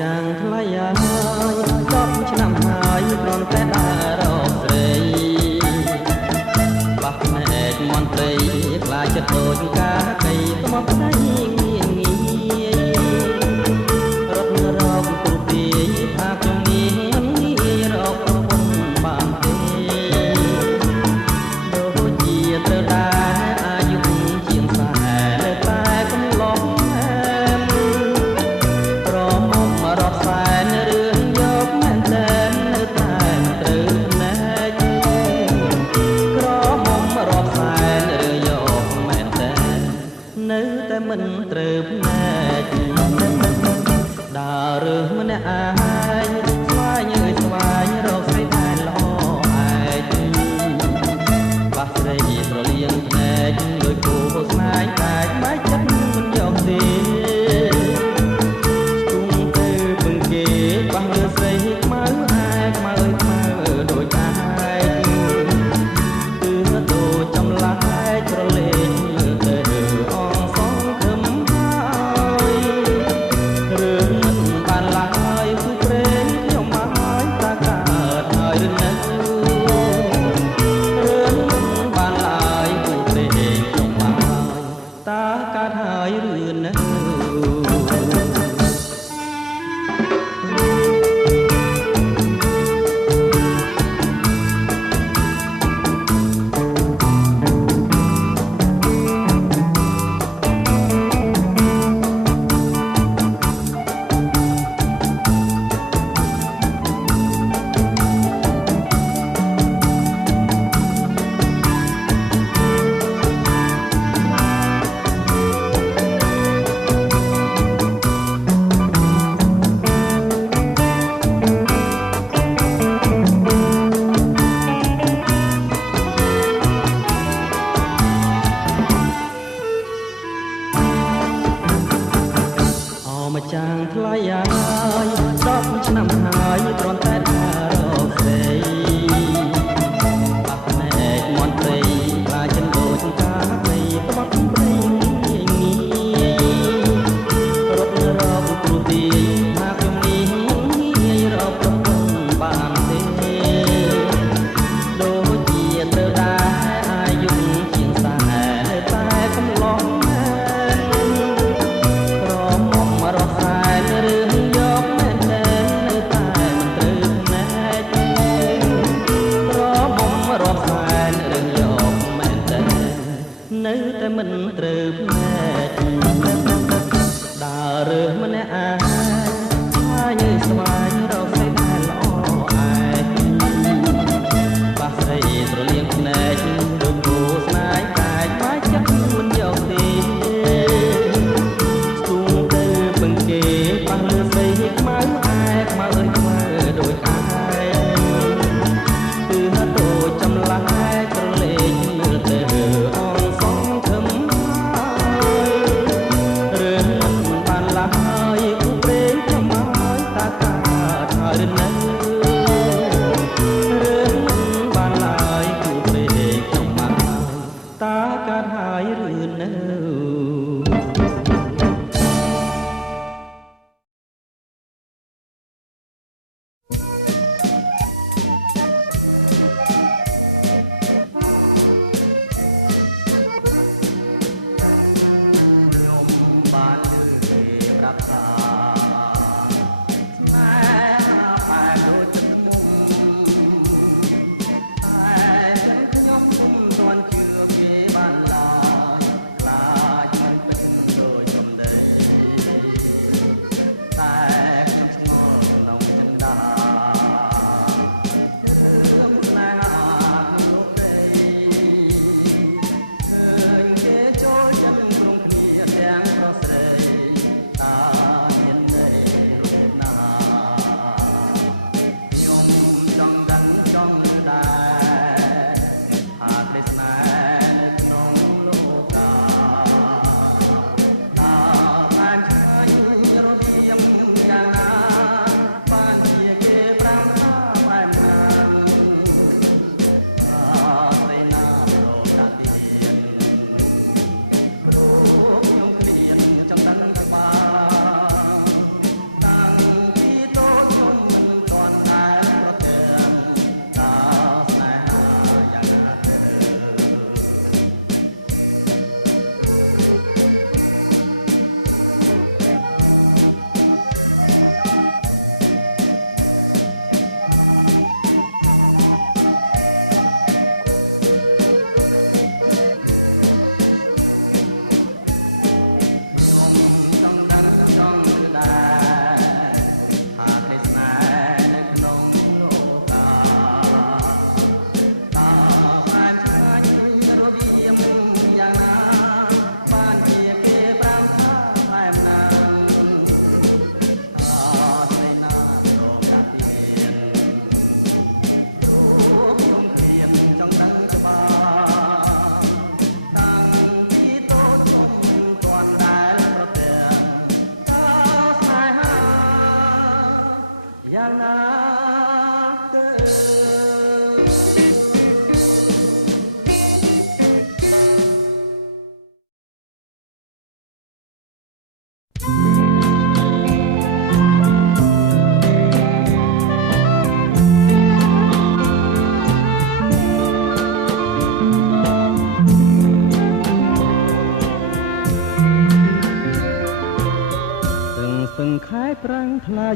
ចាងថ្លៃហើយ10ឆ្នាំហើយគ្រាន់តែដើររកស្រីបោះភ្នែកមន្ត្រីខ្លាចចិត្តដូចកាកៃថ្មផ្នែកងាយងាយរត់រកទូទាយថាខ្ញុំនេះមិនងាយរកប្រពន្ធបានទេដូចជាត្រូវដែរអាយុជាង40នៅតែកំឡុងរត់សែនរឿងយកមែនតែនៅតែត្រូវណែកក្រមុំរត់សែនរឿងយកមែនតែនៅតែមិនត្រូវណែកដើររើសម្នាក់ឯងស្វែងស្វែងរកស្រីដែលល្អឯងបាសស្រីស្រលៀងភ្នែកដូចគូស្នេហ៍តែបែកចិត្តមិនយកទេបោះលើស្រីខ្មៅខ្មៅខ្មៅដូចឯងគឺដូចចម្លាក់ក្រលេងទៅអងសងខឹមហើយរឿងមិនបានឡើយគឺព្រេងខ្ញុំហើយតាកើតហើយឬនៅរឿងមិនបានឡើយគឺព្រេងខ្ញុំហើយតាកើតហើយឬនៅមកចាងថ្លៃហើយ10ឆ្នាំហើយគ្រាន់តែដើររកស្រីបោះភ្នែកមន្ត្រីខ្លាចចិត្តដូចកាកៃក្បត់ព្រៃងាយងាយរត់រកគ្រូទាយថាខ្ញុំនេះងាយរកប្រពន្ធបានទេដូចជាត្រូវដែរអាយុជាង40នៅតែកំឡុងរត់សែនរឿងយកមែនតែនៅតែមិនត្រូវណែកក្រមុំរត់សែនរឿងយកមែនតែនៅតែមិនត្រូវណែកដើររើសម្នាក់ឯងស្វែងស្វែងរកស្រីដែលល្អឯងបាសស្រីស្រលៀងភ្នែកដូចគូស្នេហ៍តែបែកចិត្តមិនយកទេបោះលើស្រីខ្មៅខ្មៅខ្មៅដូចឯងគឺដូចចម្លាក់ក្រលេងមើលទៅអងសងខឹមហើយរឿងមិនបានឡើយគូព្រេ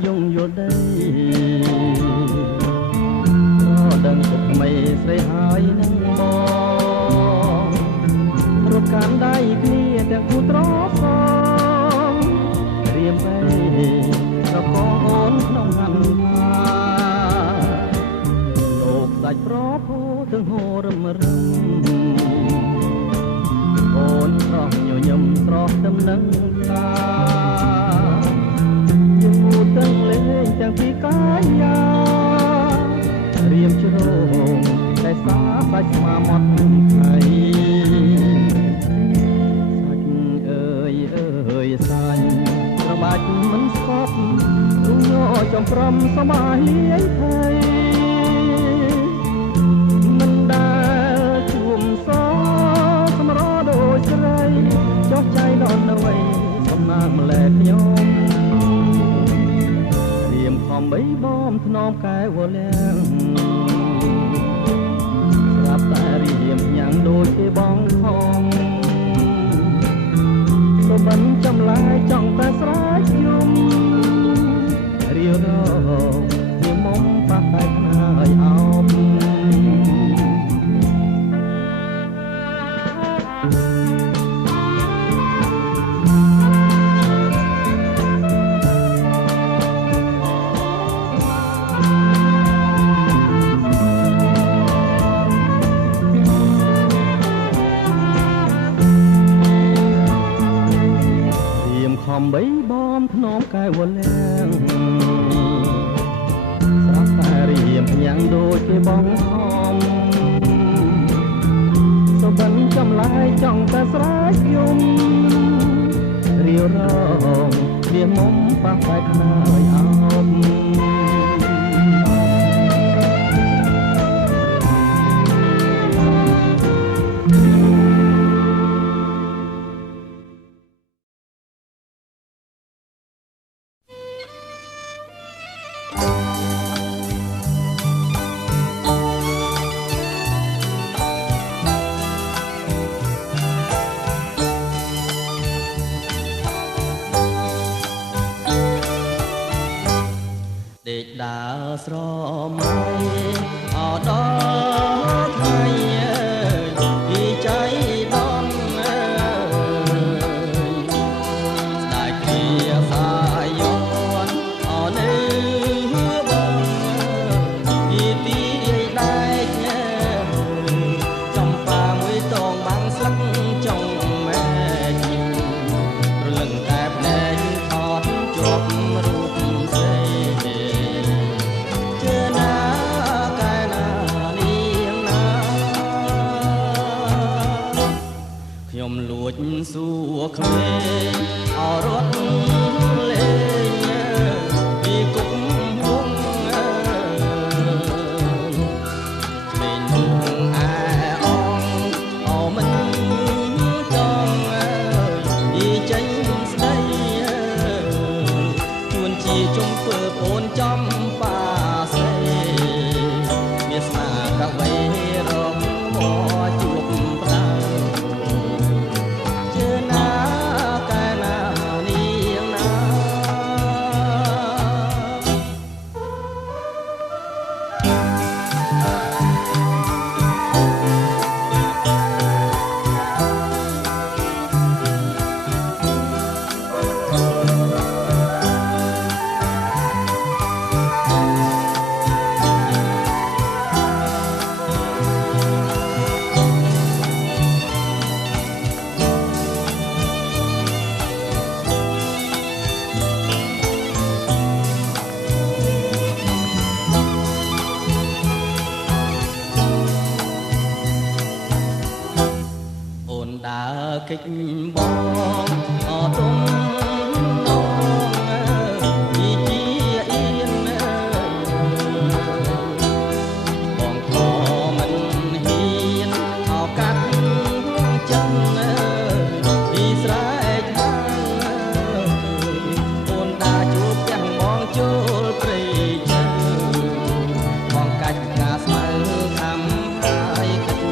យងយល់ដីរដឹងពុកថ្មីស្រីហើយនឹងបងរត់កាន់ដៃគ្នាទាំងគូត្រសងរៀមពេប្រកងអូនក្នុងហន្តាលោកដាច់ប្រភោទាំងហូររឹមរឹមអូនស្រស់ញញឹមស្រស់ដំណឹងតាយូរទាំងលេងទាំងពីកាយារៀមជ្រងតែសាសាច់ស្មាមត់ថៃសាច់អើយអើយសាច់ប្របាច់មិនស្កប់រុំញ័រចំព្រំសមាហៀងថៃមិនដែលជួមសសម្រដូចស្រីចុះចៃដល់នៅឯសំណាងម្លែខ្ញុំរៀមខំបីបំធ្នមកែវលាំងស្រាប់តែរៀមញ៉ាំងដូចគេបងខំសុបិនចំឡាយចង់តែស្រែកយំរៀវរងវាមុំប៉ះតែខ្នើយអោបខំបីបំធ្នមកែវលាំងស្រាប់តែរៀមញ៉ាំងដូចគេបងខំសុបិនចំឡាយចង់តែស្រែកយំរៀវរងវាមុំប៉ះតែខ្នើយអោបដេកដើរស្រមៃអដល់ថ្ងៃពីចៃដនស្ដាយគ្រាសាយនអនៅបងពីទីដែកចំប៉ាមួយតងបាំងស្លឹកចុងមែករលឹងតែភ្នែកថតជាប់រូបស្រីខ្ញុំលួចសួរក្មេងអរត់លេងពីគុកវងក្មេងនោះអែអងអមិនចង់ពីចេញស្ដីជួនជាជុំធ្វើពូនចំប៉ាស្រីវាស្នាកវីរំមកជួបផ្ដៅកិច្ចបងអទុំនងពីជាអៀនបងខមិនហ៊ានអោកាត់ចិត្តពីស្រែកហើយអូនដាជួបទាំងបងចូលព្រៃឈើបងកាច់ផ្កាស្មៅខំហើយកាច់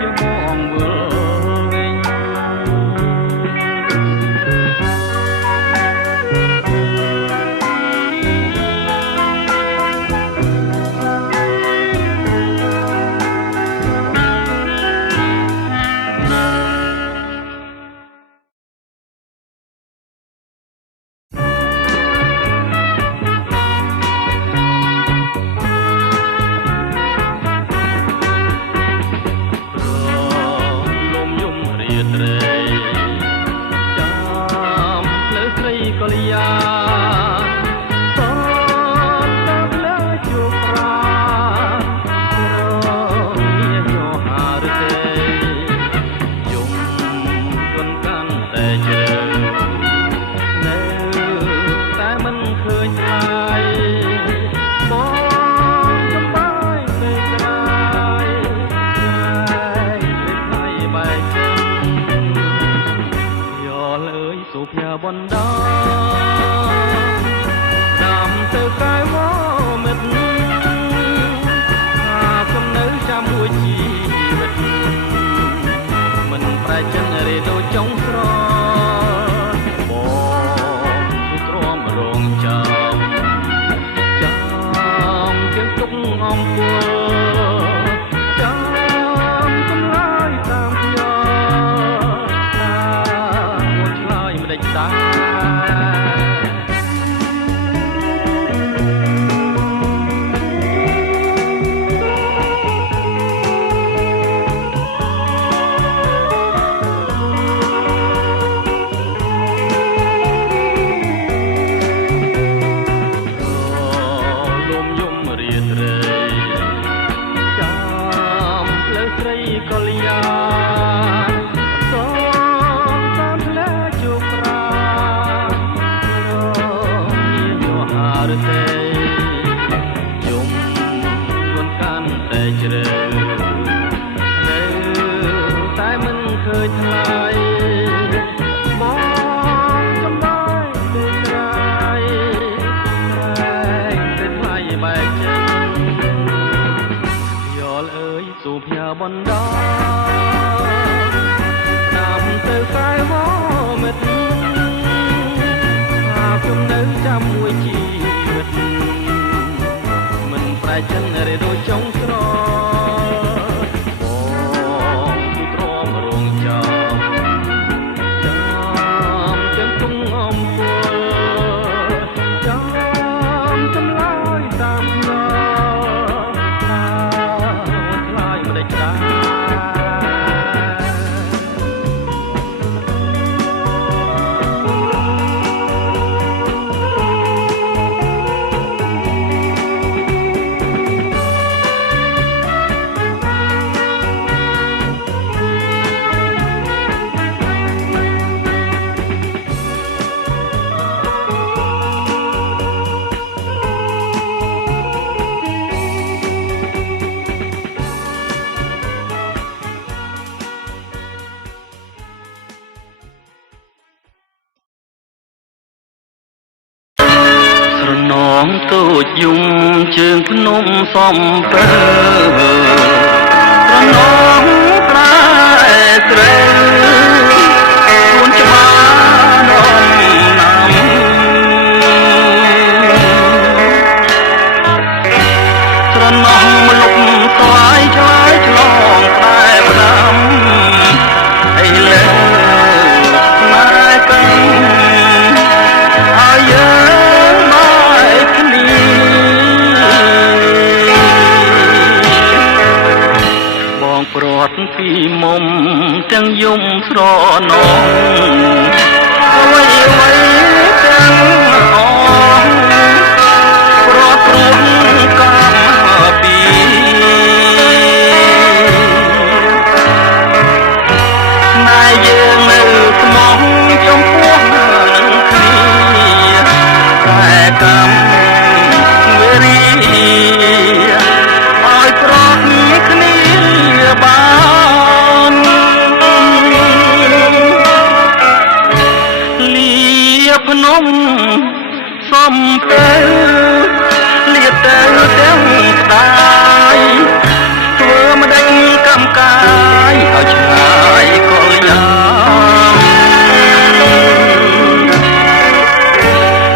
ជាបងវិលវិញ កល្យាសតតលើជោប្រារងាយោហារទេយំគន់កាន់តែជើនៅតែមិនឃើញហើយបងចំបាយពេកក្រៃពេកបែកចិនយោលអើយសូផ្ញើបណ្ដាដាំទៅកាយវមិត្តថាខ្ញុំនៅចាំមួយជីវិតមិនប្រែចិនរេដូចចុងស្របងទ្រាំរងចាំទាំងទុកអំពើចាំកំឡាយតាមយ៉ាមួយឆ្លើយមិនដេចតាកល្យាសតាមផ្លែជោប្រាយោហារទេយំគន់កាន់តែជ្រៅនៅតែមិនឃើញថ្លៃបងចំបាយទៅក្រៃតែថ្លៃបែកចិនយោលអើយសូផ្ញើបណ្ដាដាំទៅកាយវមិត្តថាខ្ញុំនៅចាំមួយជីវិតមិនប្រែចិនរេដូចចុងស្របងទូទ្រាំរងចាំទាំងទុំអំពើចាំចម្លើយតាមយ៉ានងទូចយំជើងភ្នំសំពើត្រនងប្រែស្រីគួនច្បារំណាំត្រនងមលុបស្វាយឆ្លើយឆ្លងតែផ្ដាំអីលើស្នេហ៍កំឲ្យយើងបងព្រាត់ពីមុំទាំងយំស្រណងអ្វីទាំងអងព្រាត់ព្រួងកាពីណែយើងនៅស្មោះចំពោះនឹងគ្នាតែកម្មមេរីឲ្យប្រត់គ្នាបានលៀបភ្នំសំពេលៀបទៅទាំងស្ដាយធ្វើមិនដេចកំកាយឲ្យឆ្ងាយកលយា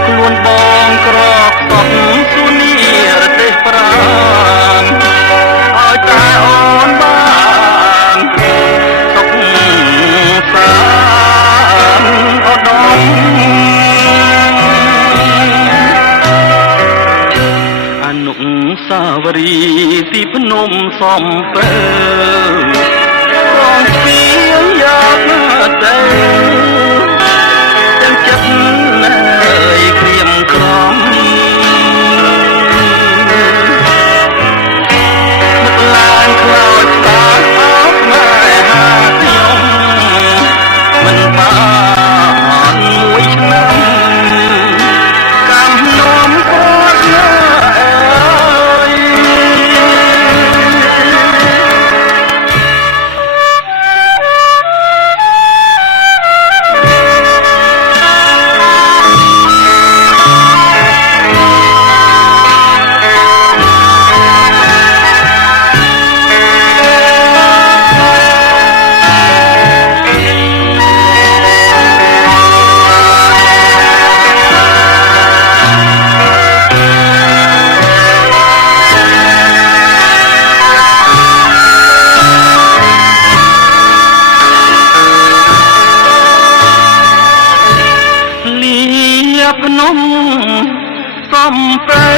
ខ្លួនបងក្រកសពសុនីរទេសប្រាណឲ្យតែអូនបានសុខសានឧត្តមអនុសាវរីយ៍ទីភ្នំសំពើរងស្ពាយយកទៅទាំងចិត្តណា มសំព្រៅ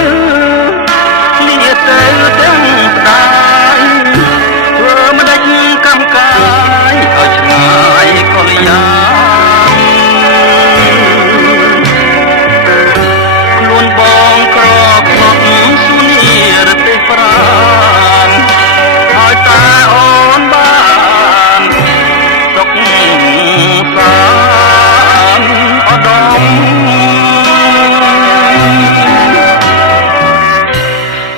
លាទៅទាំងស្ដាយធ្វើមិនដេចកម្មកាយឲ្យឆ្ងាយកលយាខ្លួនបងក្រខ្នត់សុនីរទេសប្រាណឲ្យតែអូនបានសុខសាន្តអដម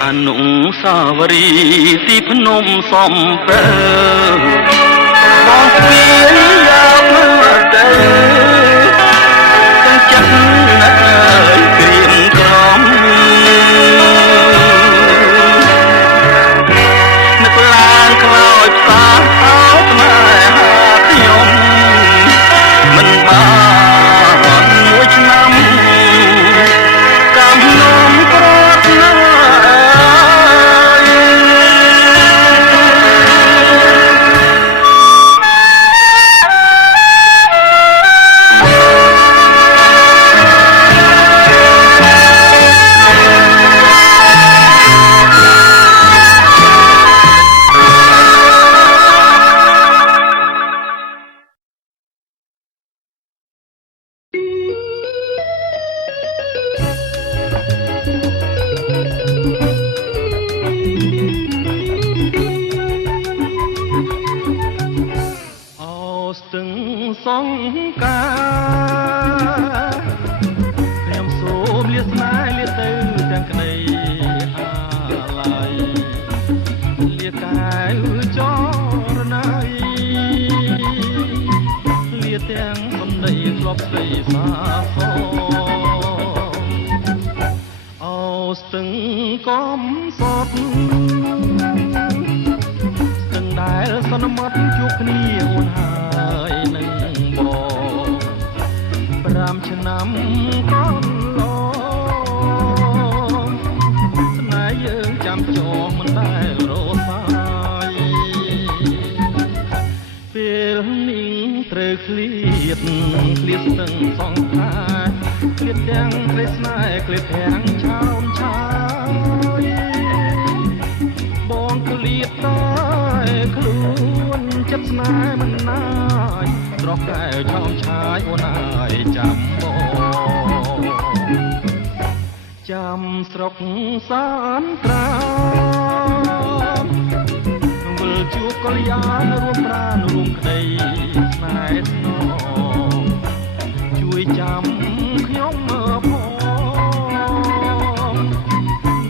អនុសាវរីយ៍ទីភ្នំសំពើបងស្ពាយយកមើលទៅទាំងចិត្តណាស់ក្រៀមក្រំនឹកឡើងខ្លោចផ្សាអោបស្នេហាខ្ញុំមិនបានមួយឆ្នាំកំណំប្រត់ណាសង្ការខ្ញុំសូមលាស្នេហ៍លាទៅទាំងក្តីអាឡ័យលាកាយចរណៃលាទាំងសំដីធ្លាប់ស្ដីសាសអូស្ទឹងកំសត់ស្ទឹងដែលសន្មត់ជួបគ្នាអូនហើយ5ឆ្នាំកន្លងស្នេហ៍យើងចាំចងមិនដែលរសាយពេលនេះត្រូវឃ្លៀតស្ទឹងសងខាឃ្លៀតទាំងក្លេស្នេហ៍ឃ្លៀតទាំងឆោមឆាយបងឃ្លៀតតែខ្លួនចិត្តស្នេហ៍មិនណាយស្រស់កែវឆោមឆាយអូនអើយចាំចាំស្រុកសានត្រាវិលជួបកល្យានរួមប្រាណរួមក្តីស្នេហ៍ស្នងជួយចាំខ្ញុំផង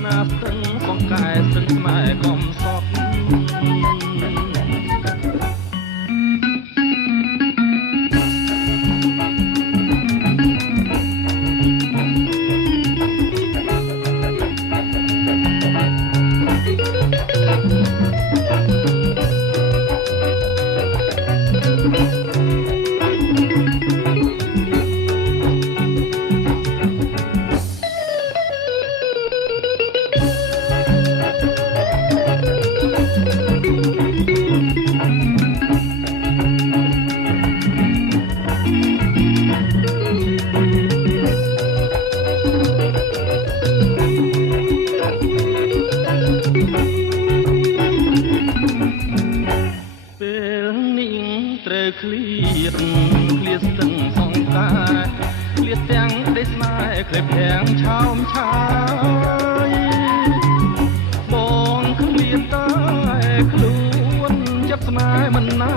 ណាស្ទឹងសង្កែស្ទឹងស្នេហ៍កុំសក់ឃ្លៀតស្ទឹងសងកាឃ្លៀតទាំងក្តីស្នេហ៍ឃ្លៀតទាំងឆោមឆាយបងឃ្លៀតតែខ្លួនចិត្តស្នេហ៍មិនណា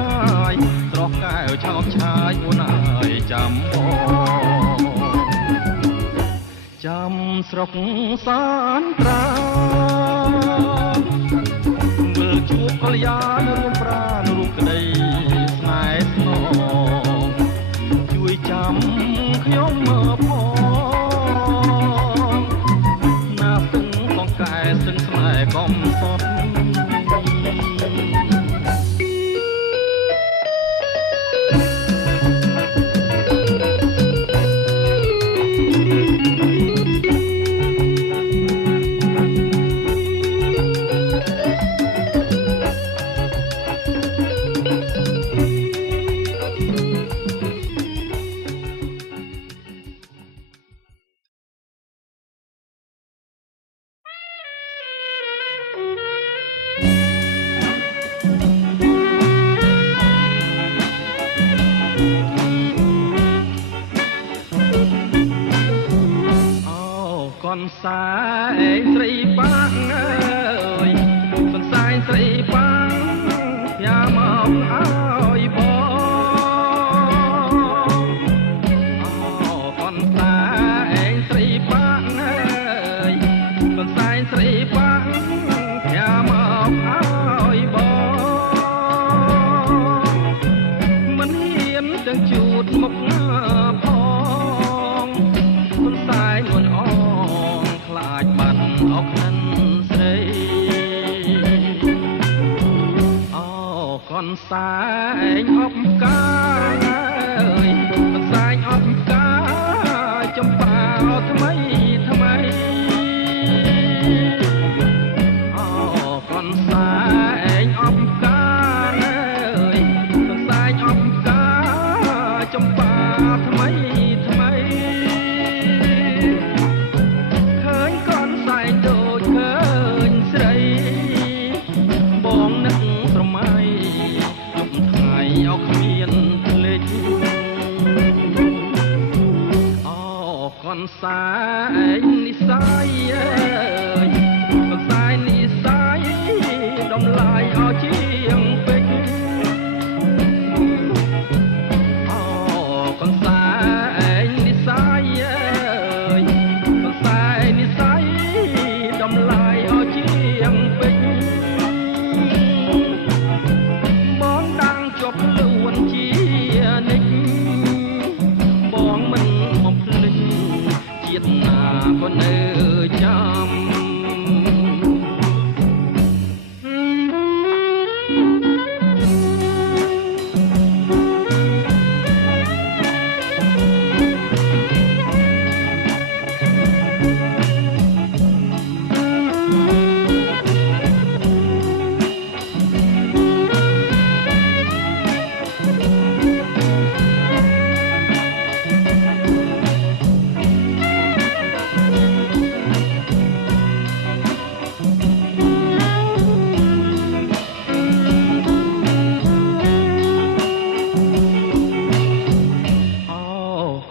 យស្រស់កែវឆោមឆាយអូនអើយចាំបងចាំស្រុកសានត្រាវិលជួបកល្យានរួមប្រាណរួមក្តីស្នេហ៍ស្នងជួយចាំខ្ញុំផងណាស្ទឹងសង្កែស្ទឹងស្នេហ៍កុំសត់ con sai sri bang ơi con sai sri bang nhà mong ơi bó con sai sri bang ơi con sai sri bang nhà mong ơi bó mình hiếm chẳng chút một sai luôn ong khai bắn ốc thân xây con sai ốc cá ơi con sai ốc cá trong bao thay con sai ốc cá ơi con sai ốc cá trong bao thay con sai ni sai ơi con sai ni sai đom lại ở chiêng vinh con sai ni sai ơi con sai ni sai đom lại ở chiêng vinh món đang chọc luôn chia ninh bóng mình một linh con ơi chăm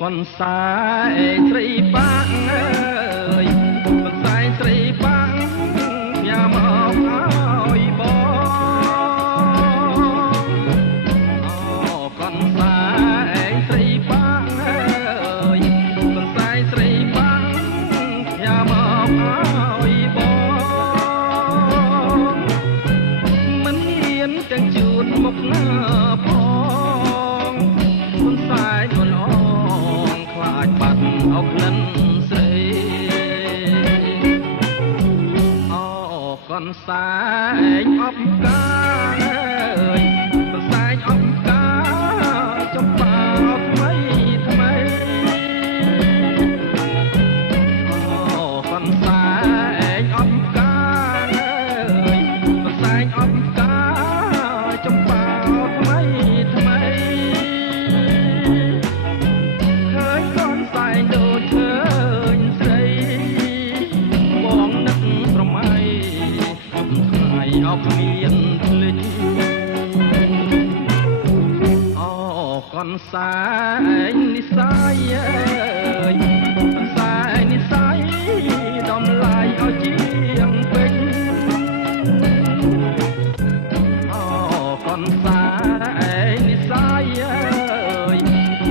con sai sri bang ơi con sai sri bang nhà mong ơi bó con sai sri bang ơi con sai sri bang nhà mong ơi bó mình hiến chẳng chút một phong con sai conบัดเอาคลันเสยก่อนสายอับกาเลยก่อนสายอับกาจะเปล่าทำไมก่อนสายอับกาเลยก่อนสายอับกาจะเปล่าทำไมเอาเมียนพลิงก่อนสายนิสัยก่อนสายนิสัยดอมลายเอาเจียงเป็นก่อนสายนิสัย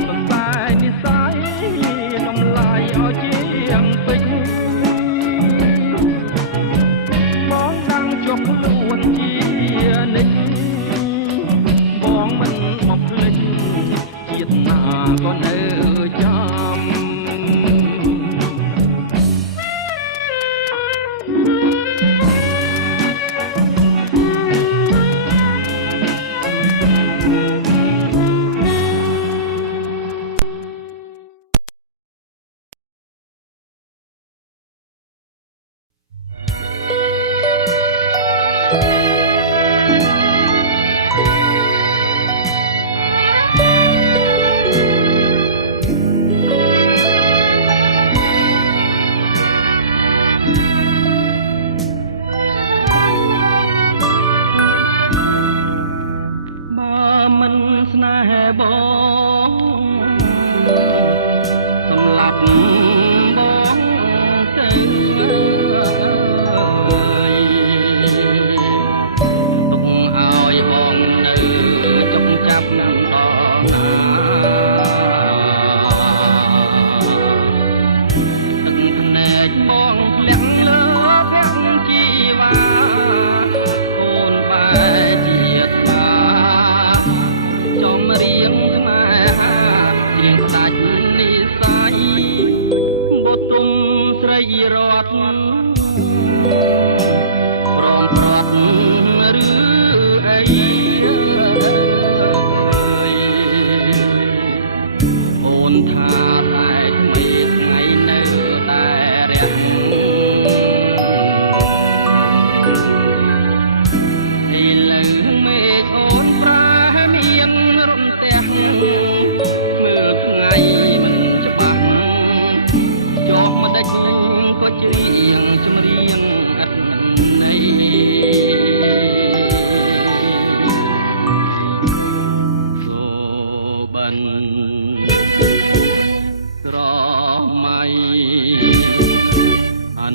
ก่อนสายนิสัยดอมลายเอาเจียงเป็นจบล้วนเจียนิดบองมันหมกเล็กเกียดหน้าก็เนื้อจ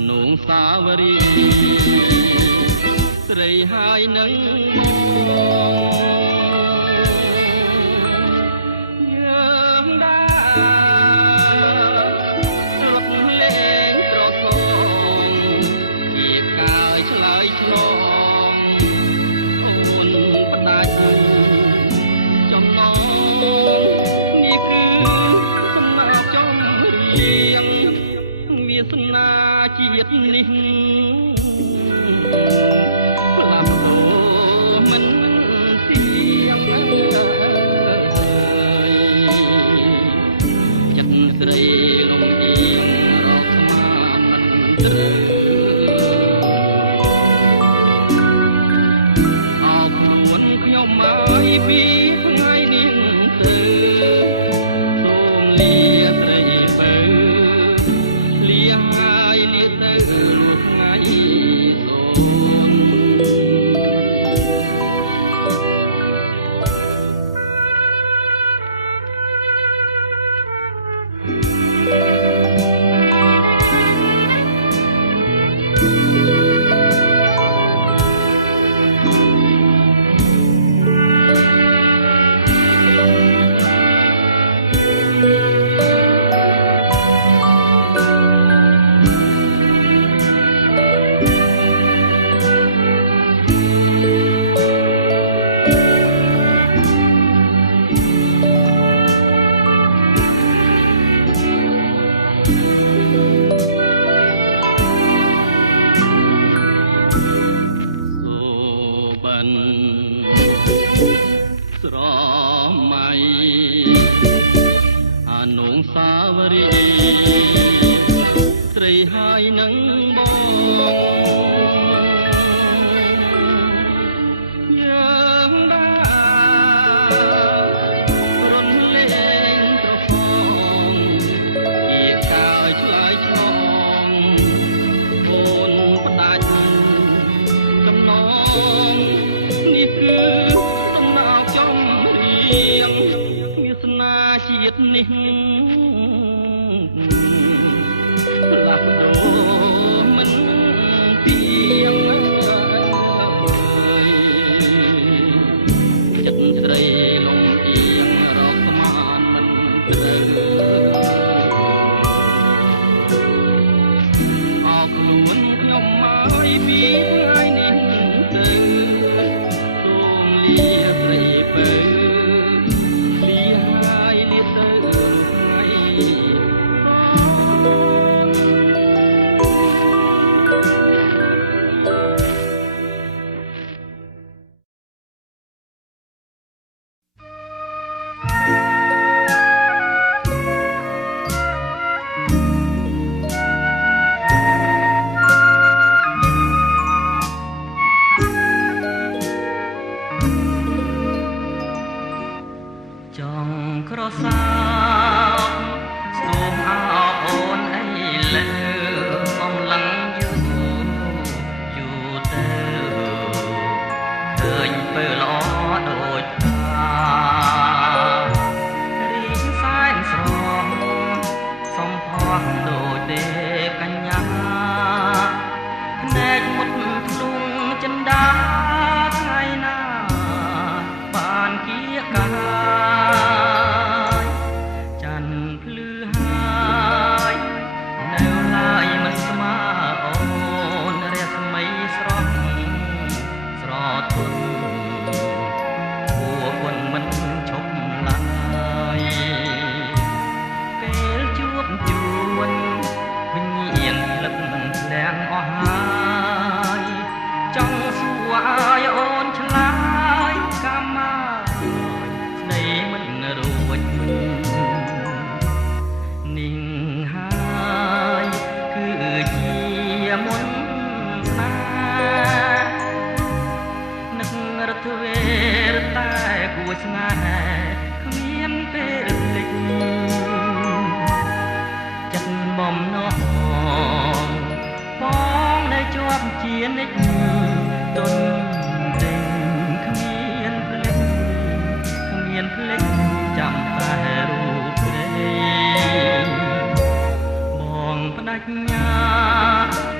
នុស្សាវរីយ៍ស្រីហើយនឹងយើងដែររត់លេងត្រសងជាកាយឆ្លើយឆ្លងអូនបដាច់ចំណងនេះគឺសំណាក់ចំរៀងវាសនាជាតិនេះផ្លាស់ប្ដូរមិនសៀងចិត្តស្រីលំអៀងរកស្មានមិនត្រូវអោបខ្លួនខ្ញុំមកពីថ្ងៃនេះទៅសូមលាស្រីបើលាហើយលាទៅថ្ងៃសូនស្រមៃអនុស្សាវរីយ៍ស្រីហើយនឹងបងយើងដែររន់លេងត្រសងជាកាយឆ្លើយឆ្លងអូនបដាច់ចំណងនេះគឺវាសនាជាតិនេះផ្លាស់ប្ដូរមិនទៀងចិត្តស្រីលំអៀងរកស្មានមិនត្រូវអោបខ្លួនខ្ញុំមកពីថ្ងៃនេះទៅសូមលាស្រីបើចង់ក្រសាបសូមអោអូនអីលើអំឡឹងយូរទៅឃើញពេលល្អដូចតារីងសែនស្រស់សំផស្សដូចទេពកញ្ញាភ្នែកមុតធ្លុងចិន្តាថ្ងៃណាបានគៀកកាចង់សួរឲ្យអូនឆ្លើយកម្មមកស្ដីមិនរួចនេះហើយគឺជាមុនណានឹករត់វេរតែគួរស្នេហ៍គ្មានពេលភ្លេចចិត្តបំណងបងនៅជាប់ជានិច្ចទុនទេគ្មានភ្លេចចាំតែរូបព្រៃបងបដិញ្ញា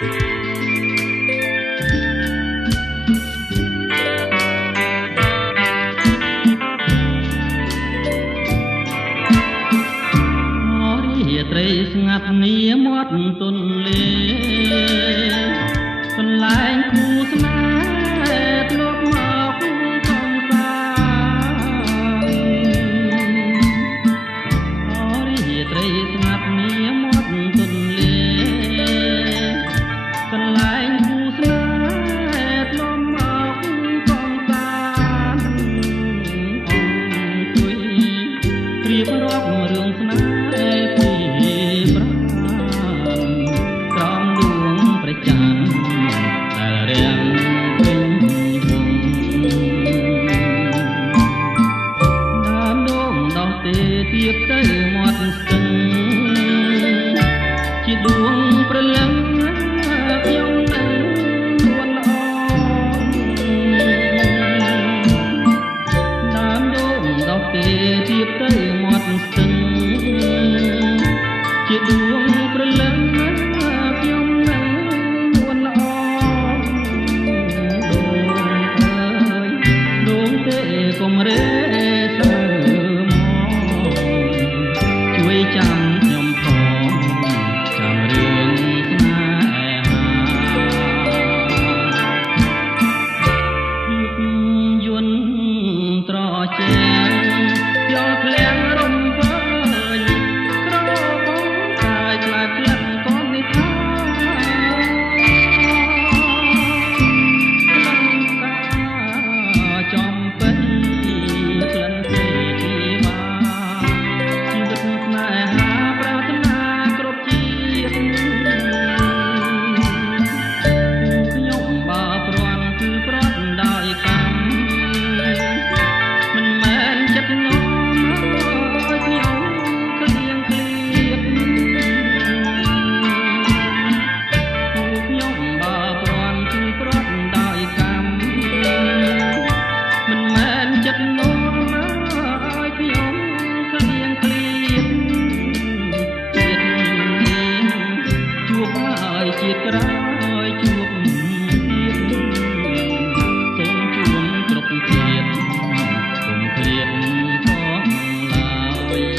ត្រីស្ងាត់នីមាត់ទន្លេកន្លែងគូស្នេហ៍ធ្លាប់មកកំសាន្តអរិយត្រីស្ងាត់នីមាត់ទន្លេកន្លែងគូស្នេហ៍ធ្លាប់មកកំសាន្តអង្គុយរៀបរាប់រឿងស្នេហ៍ទៅមាត់ស្ទឹងជាដួងព្រលឹងខ្ញុំនឹងនួនល្អដើមដូងដោះទេទៀបទៅមាត់ស្ទឹងជាដួងព្រលឹងខ្ញុំនឹងនួនល្អដូងទេកុំរេចាំខ្ញុំផងចាំរឿងស្នេហាយន្តត្រជាយកក្លៀងរំពើក្របងកាយខ្លាចក្លិនកូននេះថាចំពេញក្លិនទេទីបាជីវិតស្នេហាប្រាថ្នាគ្រប់ជាតិខ្ញុំបើព្រាន់គឺប្រត់ដោយកម្មមិនមែនចិត្តងំឲ្យខ្ញុំក្លៀងក្លៀតខ្ញុំបើព្រាន់គឺប្រត់ដោយកម្មមិនមែនចិត្តងំឲ្យខ្ញុំក្លៀងក្លៀតជួបហើយជាតិក្រោយជួបទៀតសូមជួបគ្រប់ជាតិកុំឃ្លាតផងឡើយ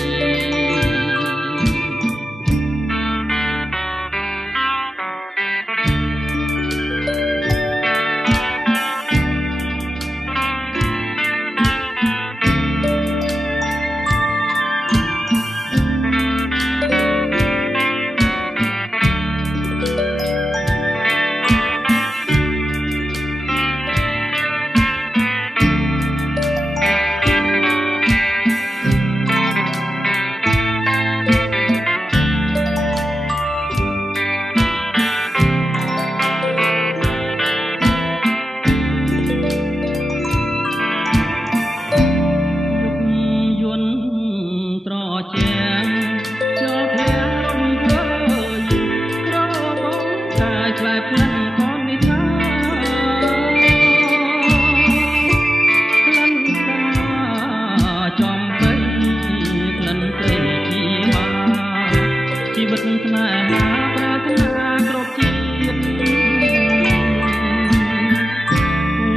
ជីវិតស្នេហាប្រាថ្នាគ្រប់ជាតិ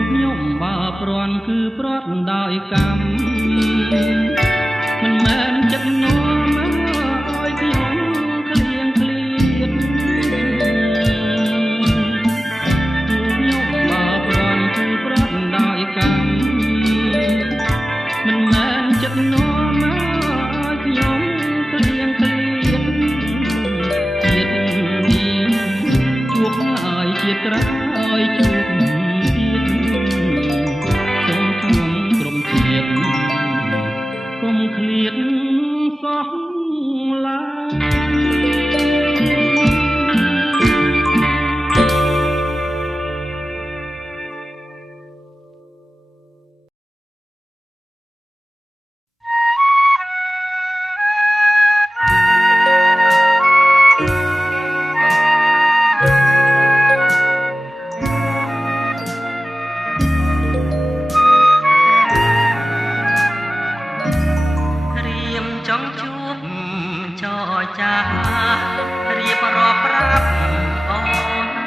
ខ្ញុំបើព្រាន់គឺប្រត់ដោយកម្មមិនមែនចិត្តនោមឲ្យខ្ញុំក្លៀងក្លៀតខ្ញុំបើព្រាន់គឺប្រត់ដោយកម្មមិនមែនចិត្តនោមឲ្យខ្ញុំក្លៀងក្លៀតជួបហើយជាតិក្រោយជួបទៀតសូមជួបក្រុមជាតិកុំឃ្លាតសោះឡើចង់ជួបចរចារៀបរាប់ប្រាប់អូន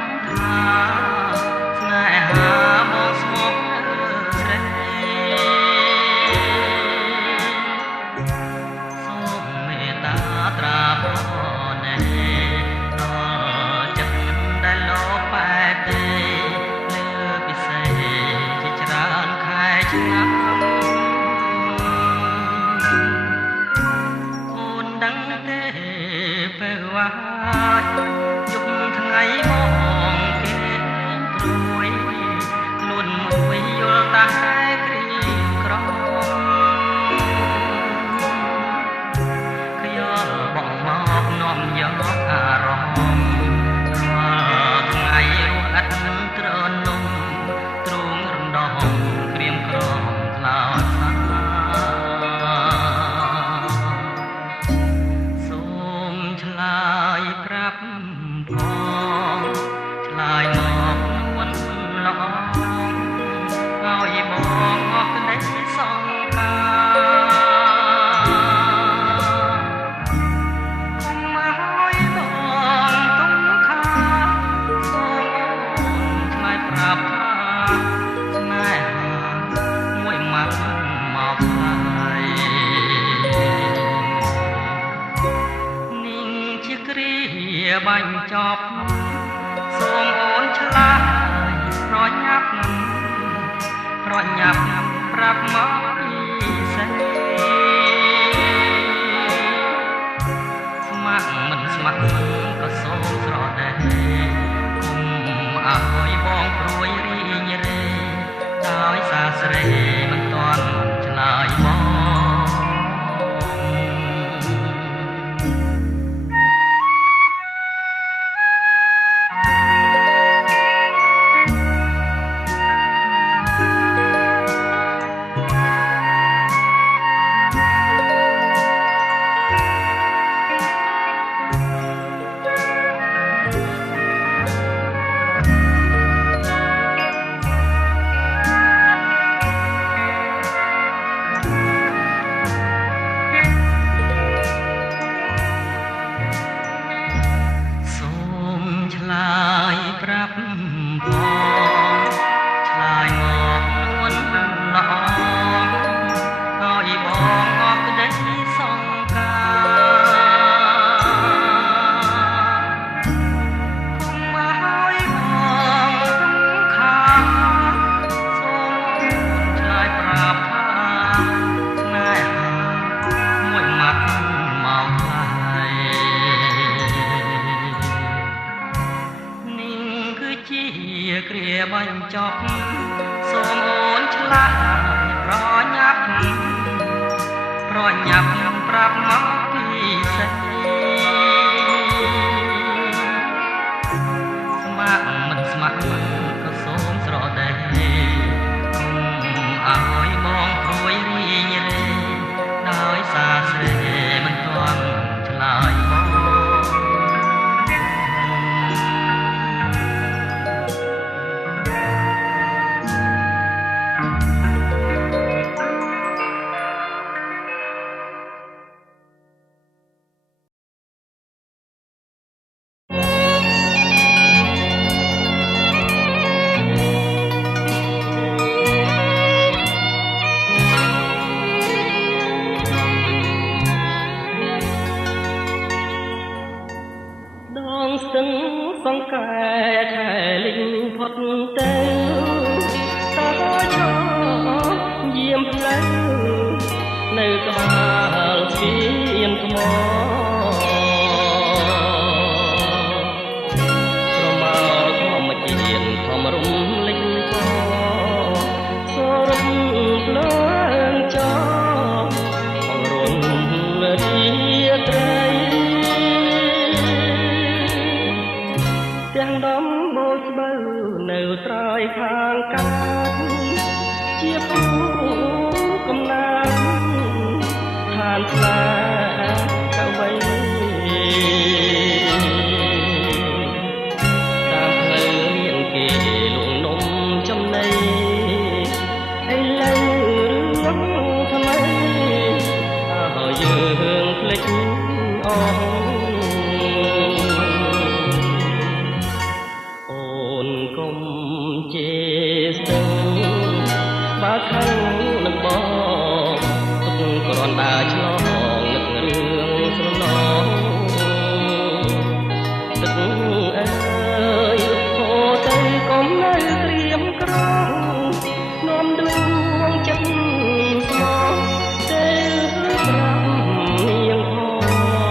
ដឹងទេពេលវាយប់ថ្ងៃមកគេព្រួយខ្លួនមួយយល់តែគ្រៀងក្រំខ្យល់បងមកនាំយកអារម្មណ៍ថ្ងៃរស់ឥតត្រនំទ្រូងរំដងក្រៀមក្រំខ្លោចសាសូមឆ្លើយប្រាប់ផងឆ្លើយមកនួនល្អឲ្យបងអស់ក្តីសង្បាញ់ចប់សូមអូនឆ្លើយប្រញាប់ប្រាប់មកពីសេស្ម័គ្រមិនស្ម័គ្រក៏សូមស្រដែគុំឲ្យបងព្រួយរីងរេដោយសារស្រីមិនទាន់ឆ្លើយមកប្រាប់ផងឆ្លើយមកនួនល្អឲ្យបងអស់ក្តីសង្ការគុំឲ្យបងរំខានសូមឆ្លើយប្រាប់ថាស្នេហាមួយម៉ាត់មកហើយជាគ្រាបាញ់ចប់សូមអូនឆ្លើយប្រញាប់ប្រាប់មកពីសេចស្ម័គ្រមិនស្ម័គ្រក៏សូមស្រដែគុំឲ្យបងព្រួយរីងរេដោយសារស្រីមិនទាន់ឆ្លើយមកសង្កែខែលិញផុតទៅតើឈប់យាមផ្លូវនៅក្បាលស្ពានថ្មស្រមោលធម្មជាតិធម្មរំលេចសូរំភ្លើងចោបងរុនរីត្រីទាំងដំបូចបើនៅត្រយខាងកាត់ជាពូកំណាត់ឋានស្លាកវីតាមផ្លូវមានគេលងនំចំណៃឥឡូវរឿងថ្មីឲ្យយើងភ្លេចអស់គុំជេស្ទឹងបើខឹងនឹងបងទុកគ្រាន់តែឆ្លងនឹករឿងស្រណងទឹកអើយហូរទៅកុំនៅត្រៀមក្រងនាំដួងចិត្តស្មោះទៅប្រាប់នាងផង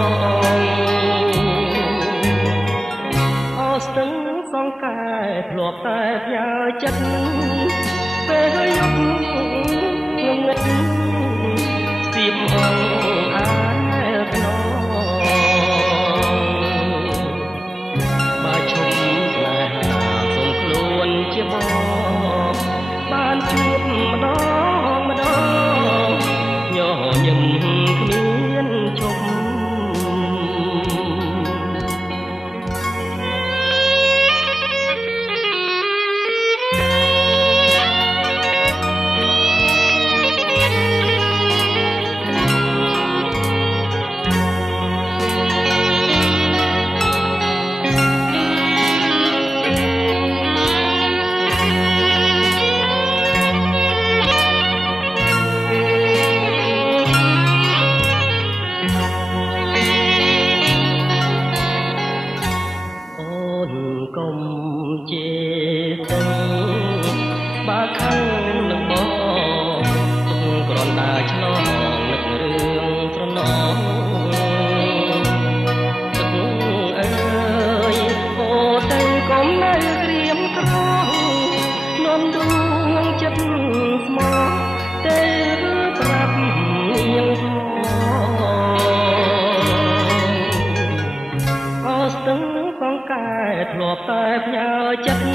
កែធ្លាប់តែផ្ញើចិត្ត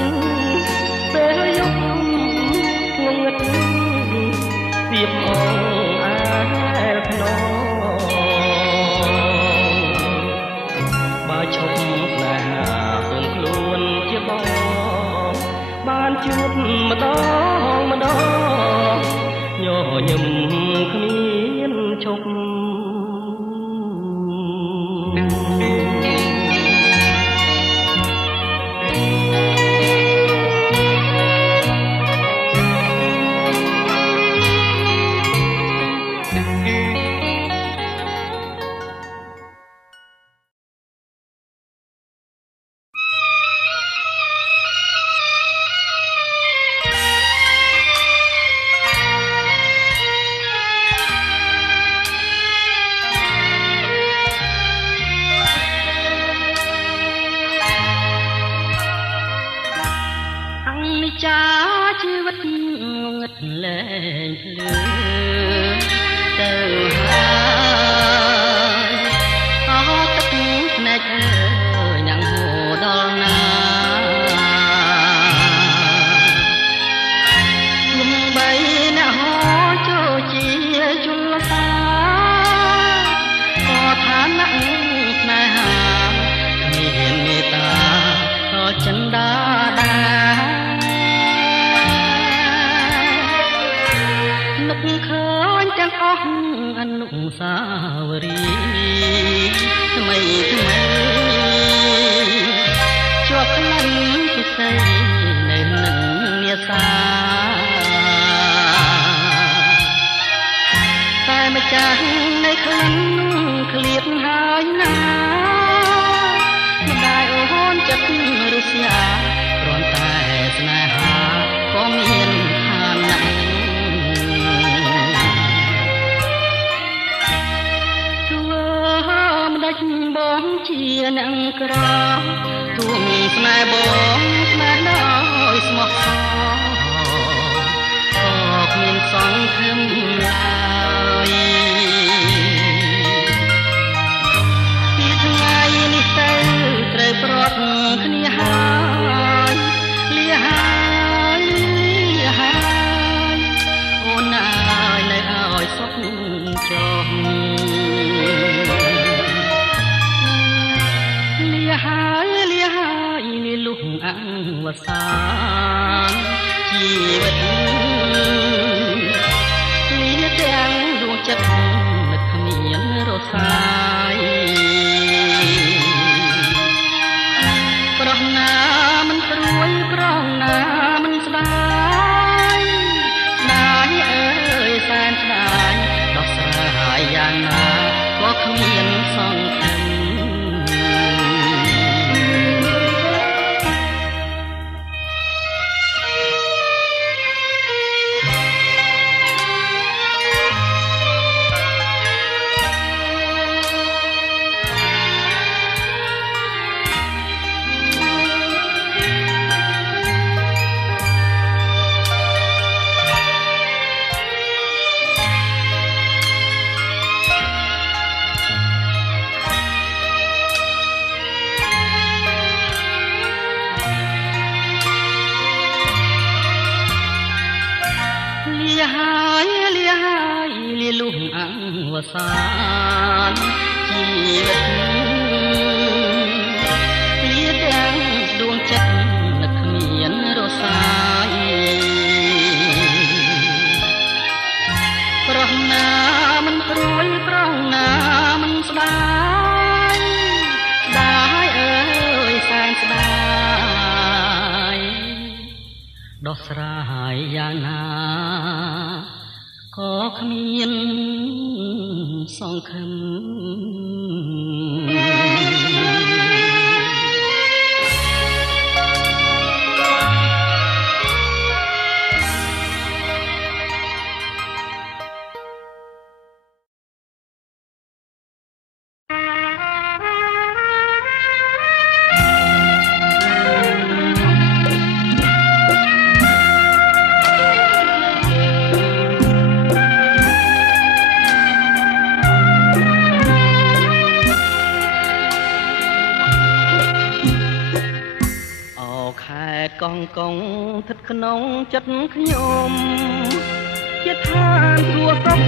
ពេលយប់ងងឹតសៀបអងអាលភ្នំបើឈប់ស្នេហាគុំខ្លួនជាបងបានជួបម្ដងម្ដងញញឹមគ្មានឈប់ចាជីវិតងឹតលែងភ្លឺទៅហើយអស់ទឹកភ្នែកអើយនឹងហូរដល់ណាលំបីអ្នកហោចូលជាជលសាក៏ថាណាក់ស្នេហាគ្មានមេត្តាក៏ចិនដាដាឃើញទាំងអស់អនុស្សាវរីយ៍ថ្មីថ្មីជាប់ក្លិនពិសេសនៅនឹងនេសាតែម្ចាស់នៃក្លិនឃ្លាតហើយណាមិនដែលអូនចិត្តរុស្យាគ្រាន់តែស្នេហាក៏មានឋានៈបងជាអ្នកក្រទួងស្នេហ៍បងស្នេហ៍ដោយស្មោះសរក៏គ្មានសង្ឃឹមឡើយពីថ្ងៃនេះទៅត្រូវប្រត់គ្នាហើយលាហើយអូនអើយនៅឲ្យសុខចុះលាហើយនេះលុះអវសានជីវិតលាទាំងដួងចិត្តនឹកគ្មានរសាយប្រោះណាមិនព្រួយប្រោះណាមិនស្ដាយស្ដាយអើយសែនស្ដាយដោះស្រាយយ៉ាងណាក៏គ្មានសង្ឃឹមលាលុះអវសានជីវិតលាទាំងដួងចិត្តនឹកគ្មានរសាយប្រោះណាមិនព្រួយប្រោះណាមិនស្ដាយស្ដាយអើយសែនស្ដាយដោះស្រាយយ៉ាងណាក៏គ្មានសង្ឃឹម កងកងស្ថិតក្នុងចិត្តខ្ញុំជាឋានសួគ៌សុខ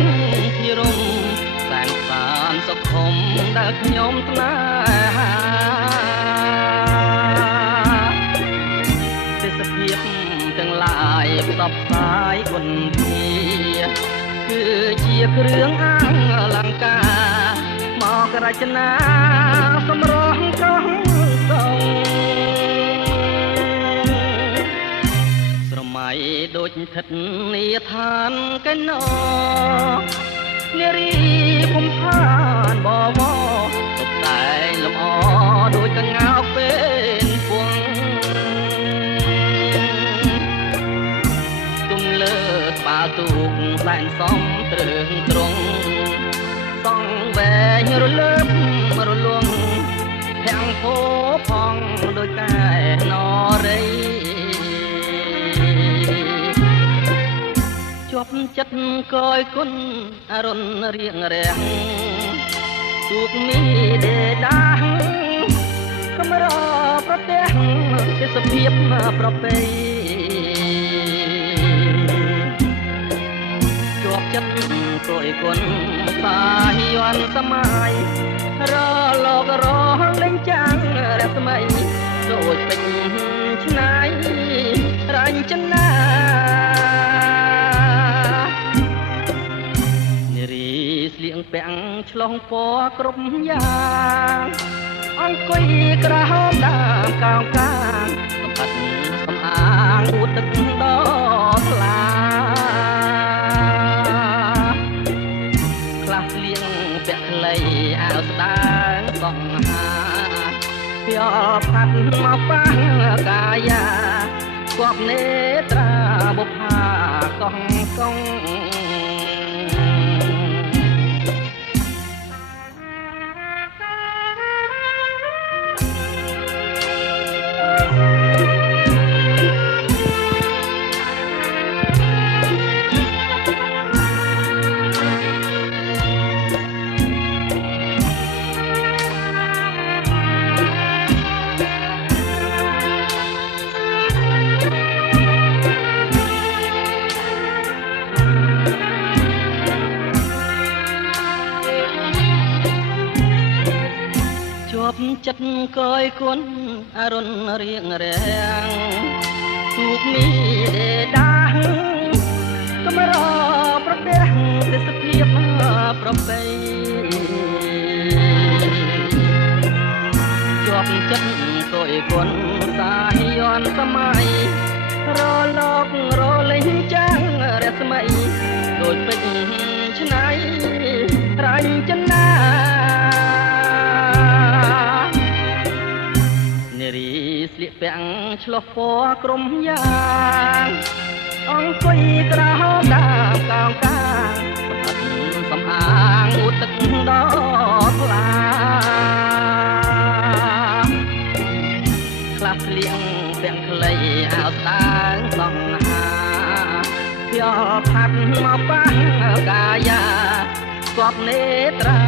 ភិរមសានសានសុខុមដែលខ្ញុំស្នេហាទេសភាពទាំងឡាយផ្សព្វផ្សាយគុណធាគឺជាគ្រឿងអលង្ការមករចនាសម្រស់កោះសងស្រមៃដូចស្ថិតនាឋានកែណោនារីភូមិឋានបវរតុបតែងលម្អដូចកង្កោកពេលពងទុំលើក្បាលទូកសែនសំត្រឹងត្រង់សងវែងរលើបរលងភាំងពោផងដោយកែនរីជាប់ចិត្តកយគុណអរុនរៀងរាំងទូកមីដេដាស់កំរប្រទេសទេសភាពប្រពៃជាប់ចិត្តកយគុណសាយ័នសម័យរលករលេងចាំងរស្មីដូចពេញឆ្នៃរញ្ចនាស្លៀងពាំងឆ្លងពណ៌គ្រប់យ៉ាងអង្គុយក្រហមដើមកោងកាងសម្បត្តិសំអាងអួតទឹកដ៏ថ្លាខ្លះស្លៀងពាក់ខ្លីអាវស្ដើងសង្ហាភ័យផាត់មកប៉ះកាយាគប់នេត្រាបុប្ផាកងកងចិត្តកយគុណអរុនរៀងរាំងទូកមីដេដាស់កំរប្រទេសទេសភាពប្រពៃជាប់ចិត្តកយគុណសាយ័នសម័យរលករលេងចាំងរស្មីដូចពេជ្រឆ្នៃរញ្ចនាស្លៀកពាំងឆ្លោះពណ៌ក្រុមយ៉ាងអង្គុយក្រហមដើមកោងកាងសម្អាងអួតទឹកដ៏ថ្លាខ្លះស្លៀងពាំងខ្លីអាវស្ដើងសង្ហាភ័យផាត់មកប៉ះកាយាគប់នេត្រា